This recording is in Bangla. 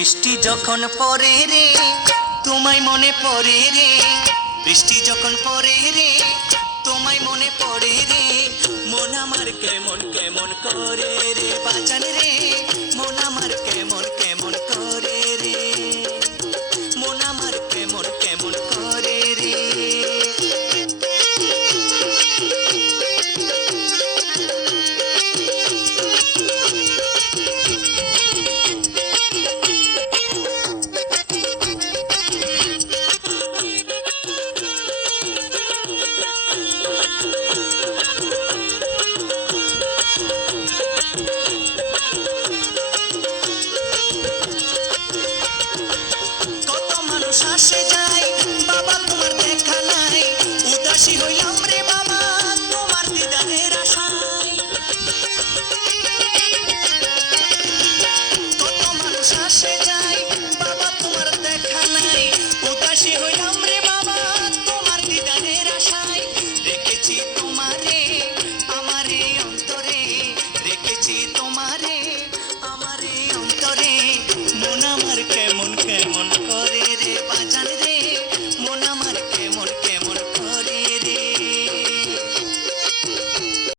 বৃষ্টি যখন পড়ে রে তোমায় মনে পড়ে রে, বৃষ্টি যখন পড়ে রে তোমায় মনে পড়ে রে, মন আমার কেমন কেমন করে রে বাজান রে, মন আমার কেমন কেমন করে রে, মন আমার কেমন কেমন করে রে। আসে যাই বাবা তোমার দেখা নাই, উদাসী হইলাম রে বাবা তোমার দিদারের আশায়। কত মানুষ আসে যাই বাবা তোমার দেখা নাই, উদাসী হইলাম